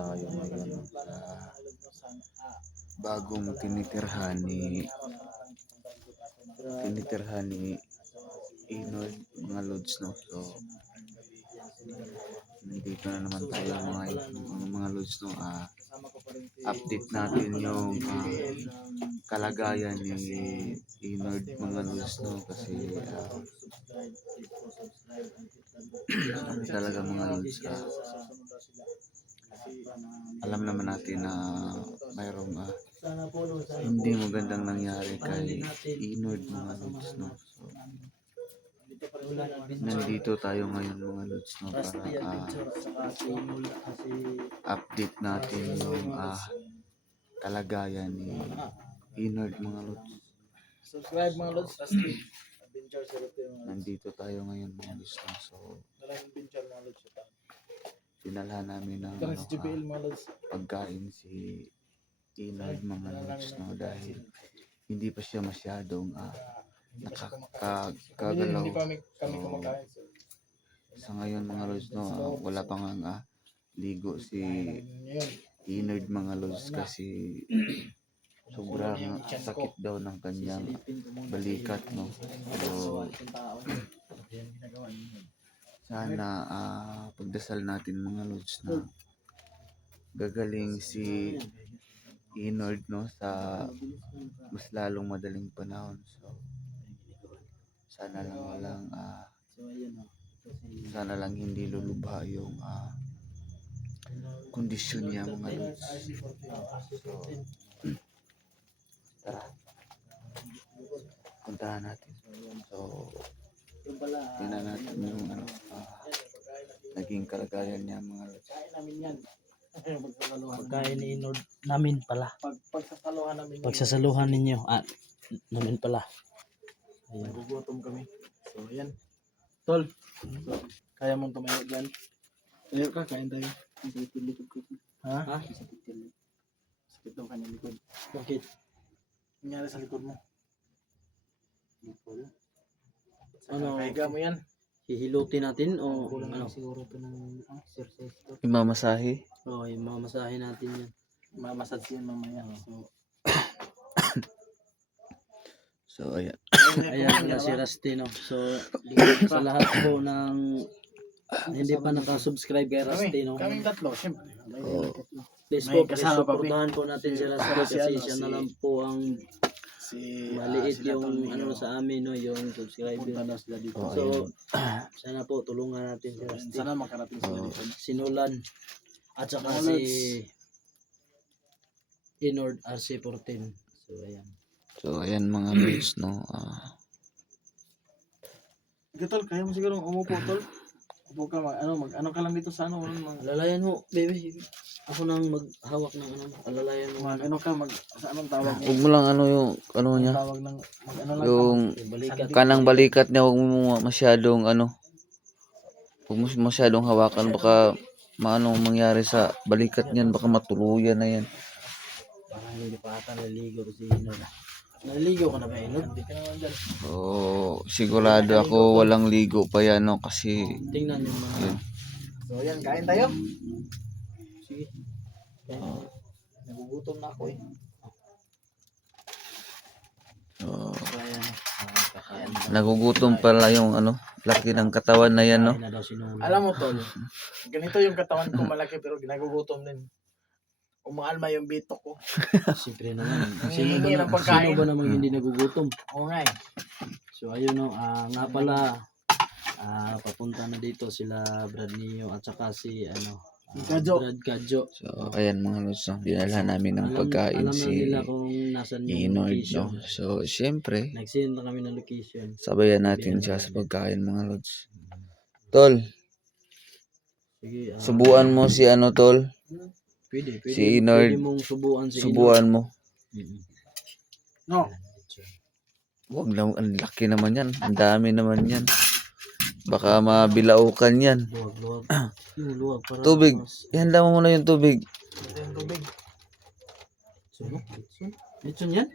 tayo ngayon sa bagong tinitirhan ni Inoy, mga lods, no. So nandito na naman tayo mga lods, no. Update natin yung kalagayan ni Inoy, mga lods, no, kasi talaga mga lods, alam naman natin na mayroong hindi magandang nangyari kay Inoy, mga lods, no. So nandito tayo ngayon mga lods, no, para update natin yung kalagayan ni Inoy, mga lods. Subscribe mga lods, Nandito tayo ngayon mga lods, no. So dinalhan namin ng pagkain si Inoy, mga lods, no, dahil hindi pa siya masyadong nakakagalaw. So, sa ngayon mga lods, no, wala pa nga ligo si Inoy, mga lods, kasi sobrang sakit daw ng kanyang balikat, no. So sana pagdasal natin mga lods na gagaling si Inoy, no, sa mas lalong madaling panahon. So sana lang hindi lulubha yung kondisyon niya mga lods. So tara, puntahan natin. So tingnan natin yung naging kalagayan niya mga lods. pagkain ni Inoy namin pala. Pagsasaluhan ninyo namin pala. Ayan. Nagugutom kami. So ayan. Tol, kaya mong tumayo dyan? Tayo ka, kain tayo. Sakit yung likod ko. Ha? Sakit daw kanyang likod. Bakit? Nangyari sa likod mo? Ano? Kaiga mo yan? Hihilutin natin o ano? Siguro ito ng exercise. Imamasahe? Oo, imamasahe natin yan. Mamasage yan mamaya. So ayan. Ayan na si Rusty, no. So sa lahat po ng hindi pa nakasubscribe kay Rusty, no. Kaming tatlo, siyempre. Please po, supportahan po natin si Rusty kasi siya na lang po ang maliit yung sa amin, no, yung subscriber na sila dito. So sana po tulungan natin si Rusty. Sana makarating sila dito. Si Nolan at saka si Inord RC14. So ayan. So ayan mga lods, no. Tol, kaya mo siguro umupo, tol. Upo ka, mag-ano ka lang dito sa Alalayan mo, baby. Ako nang maghawak ng alalayan mo. Mag-ano ka, sa anong tawag mo? Huwag mo lang yung niya, Tawag ng, mag-ano lang yung Balikat. kanang balikat niya, huwag mo masyadong huwag mo masyadong hawakan, baka mangyari sa balikat niyan, baka matuluyan na yan. Parang hindi pa ata naligo si Inord. Naligo ka na ba, Inord? Hindi ka naman dyan. So sigurado ako walang ligo pa yan, no, kasi Tingnan yung mga. yun. So yan, kain tayo. Sige. Nagugutom na ako eh. So So ayan. nagugutom pala yung laki ng katawan na yan, no. Kain na daw si Nolan. Alam mo, tol, ganito yung katawan ko malaki pero ginagugutom din. Umaalma yung bitok ko. Siyempre naman. Nangihingi ng pagkain. Sino ba namang hindi nagugutom? Oo nga eh. So ayun, no, nga pala papunta na dito sila Brad Neo at saka si Kadjo. Brad Kadjo. So ayan mga lods, no, dinalhan namin ng pagkain alam na si nila kung nasan yung Inoy, location. no. So syempre Nag-send na kami ng location. sabayan natin siya sa pagkain mga lods. Tol, Sige, subuan mo si tol, pwede si Inoy, mong subuan si subuan mo. Inoy. No. Wag lang, ang laki naman yan, ang dami naman yan, baka mabilaukan yan. Luwag. Yung luwag para Tubig, ihanda mo muna yung tubig. Yung tubig. Litson yan?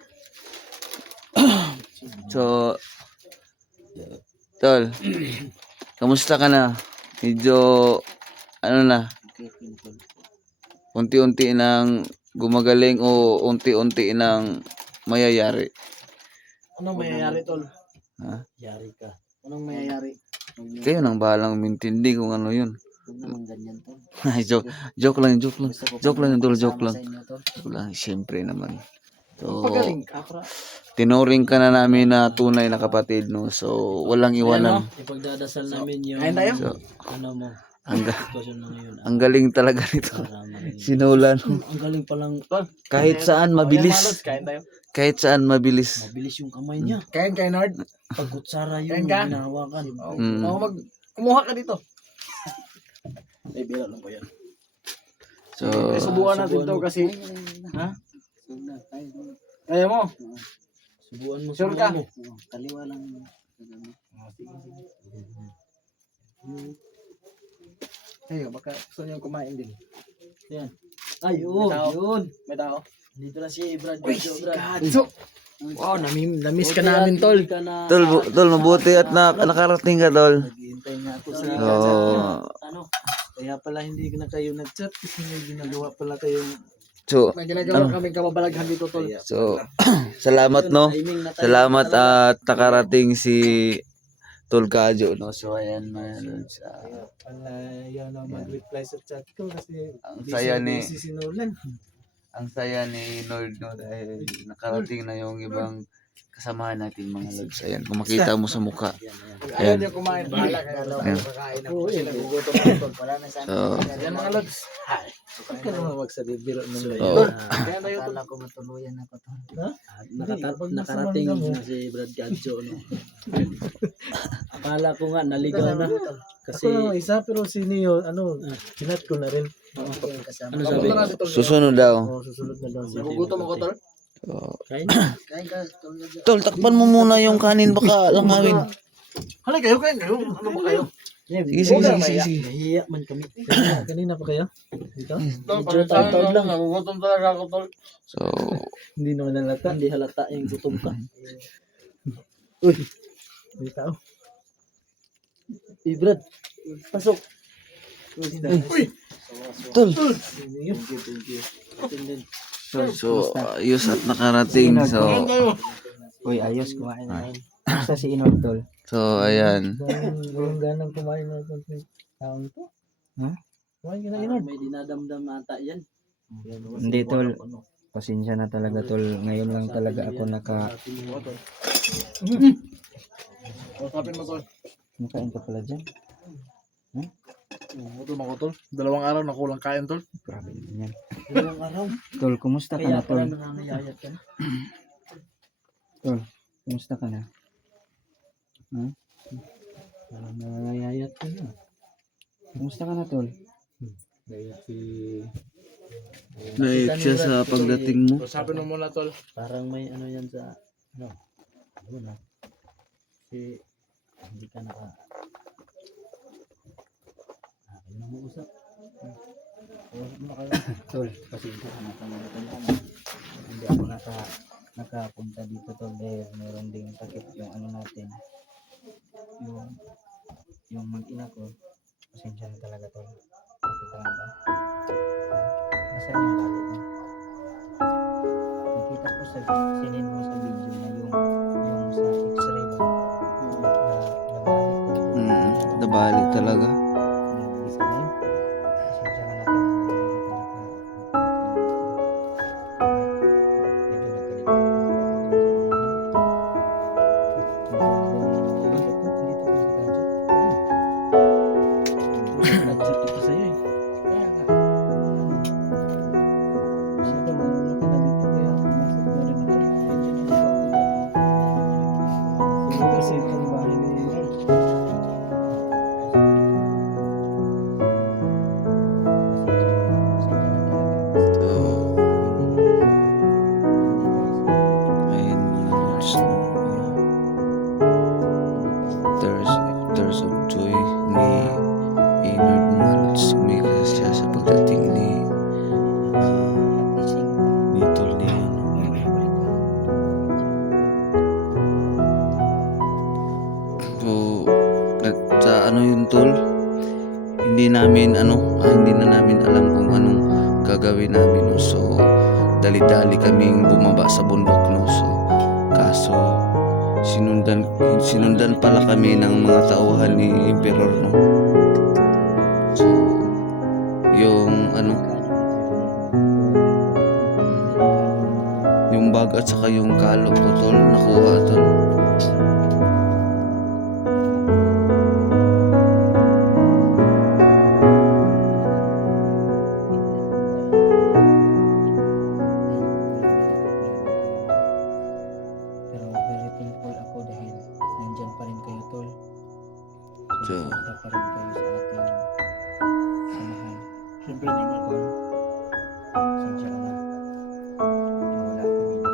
So tol, kamusta ka na? Medyo na, unti-unti nang gumagaling o unti-unti nang mayayari? Anong mayayari, tol? Ha? Yari ka. Anong mayayari? Kayo nang bahalang mintindi kung ano yun. Huwag naman ganyan, tol. Ay, joke lang, joke lang. Gusto ko Joke lang, tol, joke kasama lang. sa inyo, tol. Joke lang, siyempre naman. So, Pagaling ka, pra. tinuring ka na namin na tunay na kapatid, no? So, walang iwanan. Ipagdadasal namin yung Kain tayo? So, ano mo, ang, sitwasyon mo ngayon. ang galing talaga nito. Para maging- Sinulan. Ang galing palang Kahit saan, Ayan, mabilis. mga lods, kain tayo. Kahit saan, mabilis. mabilis yung kamay niya. Kain, Nord. Pag kutsara Kain yung ka? hinahawakan. Mm. Kumuha ka dito. Ay, bila lang po yan. So, Subukan natin to kasi, ha? Huwag na, tayo. Kaya mo? Subuan mo Sure subuan ka? mo. Oo, kaliwa lang. Ayo, baka gusto niyo kumain din. Yan. Ay, oo, May tao. yun. May tao. Dito na si Brad. Uy, Jojo, si Brad. Kadso. Wow, namiss ka Buti namin, at tol. hindi ka na- tol, mabuti at nakarating ka, tol. Naghihintay nga ako sa... So, Ano? Kaya pala hindi na kayo nag-chat kasi may ginagawa pala kayong... so, May ginagawa kaming kababalaghan dito, tol. so, salamat, no? Timing na tayo. Salamat at nakarating si Tol Kadyo, no? So, ayan, man. Ayaw na mag-reply sa chat ko kasi Ang saya ni... busy si Nolan. Ang saya ni Lord, no, dahil nakarating na yung ibang kasamahan natin mga lods. Ayan, kung makita mo sa mukha. Kung ayaw niyo kumain, bahala kayo. Ayan. Kakain ako sila. Gugutom ako, tol. Wala na sana. So, Yan mga lods. Huwag ka naman magsabi, biro ng Oo. Tol, kaya tayo, tol. Akala ko matuluyan ako, tol. Nakarating na si Brad Gadjo. No? Akala ko nga naligaw na. Kasi Ako lang isa, pero si Neo, kinat ko na rin. Kasama. ano sabi? Kapunta na si Tol. susunod daw. Oo, susunod na daw. Nagugutom ako, tol. So, Kain. Kain ka, tol. Tol, takpan mo muna yung kanin, baka langawin. Halay kayo, kayo. Ano ba kayo? Sige, sige, sige, sige, sige. Nahiya man kami. Kanina pa kayo? Dito? Medyo Tol, parang taod-taod lang. Nagugutom talaga ako, tol. So, Hindi naman nalata. Hindi halata yung gutom ka. Uy, may tao. Brad, pasok. Uy! Tol. Thank you. So, ayos at nakarating. Kain So, kayo. Uy, ayos, kumain na rin. Basta si Inor, tol. so, ayan. Walang ganang kumain na itong taong ito. Ha? Kumain ka na, Parang Inord. may dinadamdam ata yan. Hindi, tol. Pasensya na talaga, tol. Ngayon lang talaga ako Kapin mo, tol. Nakain ka pala dyan. Gutom ako, tol. 2 araw na kulang kain, tol. Grabe yan. Dalawang araw. Tol, kumusta ka Kaya na, pala tol? nanganayayat ka na. Tol, kumusta ka na? Parang nanganayayat ka na. Kumusta ka na, tol? Naik siya sa pagdating mo. Usapin mo muna, tol. Parang may ano yan sa ano. Ano na. Kasi hindi ka naka ano mo usap. Usap mo kayo. Tol, pasensya ka na, kamalitan ka na. Hindi ako nakapunta dito, tol, dahil meron ding sakit yung ano natin. Yung mag-ina ko. Pasensya na talaga, tol. Okay ka lang ba? Nasaan yung galit mo? Nakita ko sa sinin mo sa video na yung sa x-ray ba? Na Nabali talaga. nag-isa na yun. Pasensya ka na, tol. Kasi itong bahay ni Lord. So, ayun mga lods, no? Tears of joy ni Inard mga lods. Kumika siya sa pagdating ni Tol ni ano. So, sa ano yun, Tol? Hindi na namin alam kung anong gagawin namin, no? So dali-dali kaming bumaba sa bundok, no? So kaso sinundan pala kami ng mga tauhan ni Emperor, no? So yung yung bag at saka yung kalok ko, tol, nakuha, tol. Pero very thankful ako dahil nandyan pa rin kayo, tol. So, Suporta pa rin kayo sa ating samahan. Siyempre naman. Tol, pasensya ka na. Wala kami ng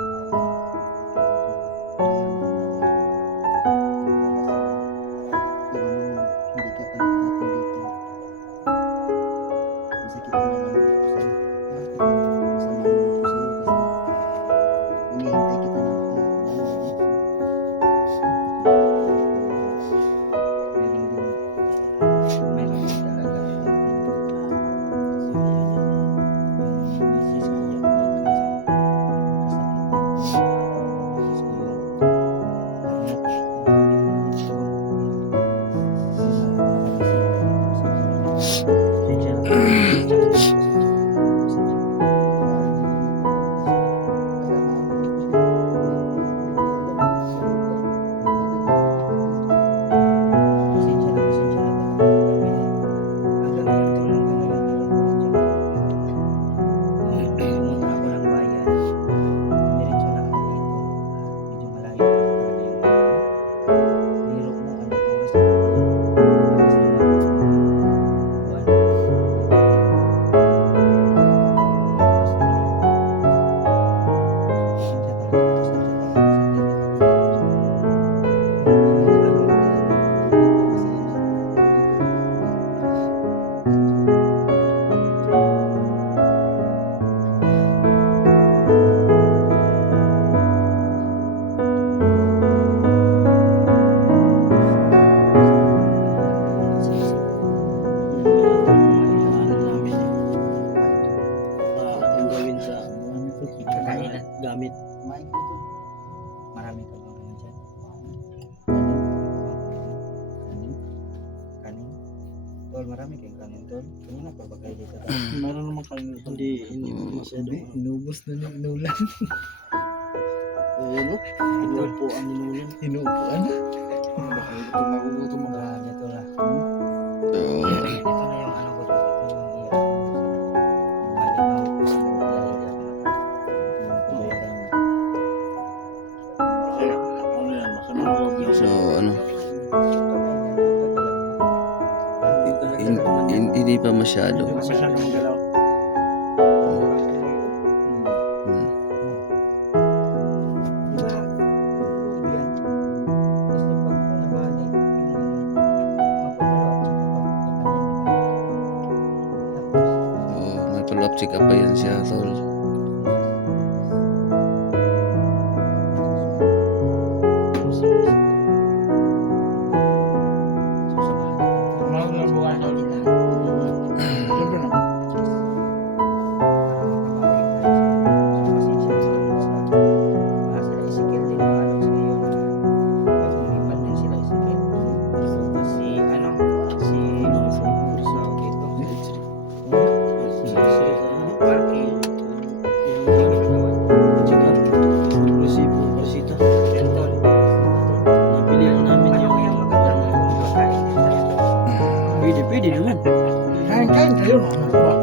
pero nung hindi ka pa nakarating dito, masakit na naman ako sa'yo. Bakit? Masama naman ako sa'yo kasi hinihintay kita ng meron din talaga yung misis ko yan gamit. kumain ko to. Marami ka bang ano dyan? Kanin? Kanin? Tol, marami kayong kanin, tol. Kanina pa ba kayo dito? Meron naman kayo nito. Hindi masyado. Inubos na ni Nulan. Ano? Inuupuan ni Nulan. Inuupuan? Magugutom mo. Dito na. so Ito na yung ano ko. Ito yung iyak ko. Balik ako po sa naglalagay ako na. Pabayaran mo. Okay. Ano yan? Makanunod niyo. so hindi pa masyado. Hindi masyadong magalaw. Hmm. So may follow-up check up pa yan siya, tol. Mahal na buhay na ulit. Siyempre naman. Resita. Nabili lang namin yung pwede naman. Kain kayo na. Ano ba?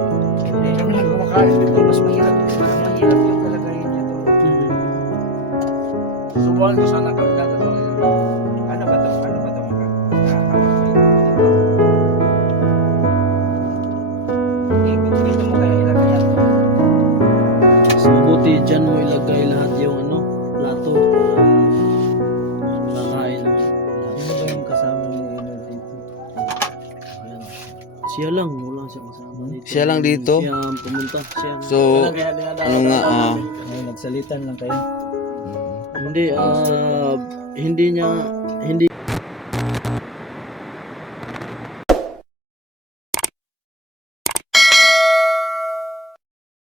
Kami lang kumakain dito. Mas mahirap, parang mahirap yung kalagayan niya to. Subuhan ko sana kami nagagawa. Ano ba to? Ano ba to? Dito mo kaya ilagay yan. Mas mabuti dyan mo ilagay lahat yung plato para kakain naman. Sino ba yung kasama ni Enel dito? Ayan. Siya lang, wala siya kasama dito. Siya lang dito? Siya ang pumunta. Siya ang- So ano nga, Ay, nagsalitan lang kayo. hindi, hindi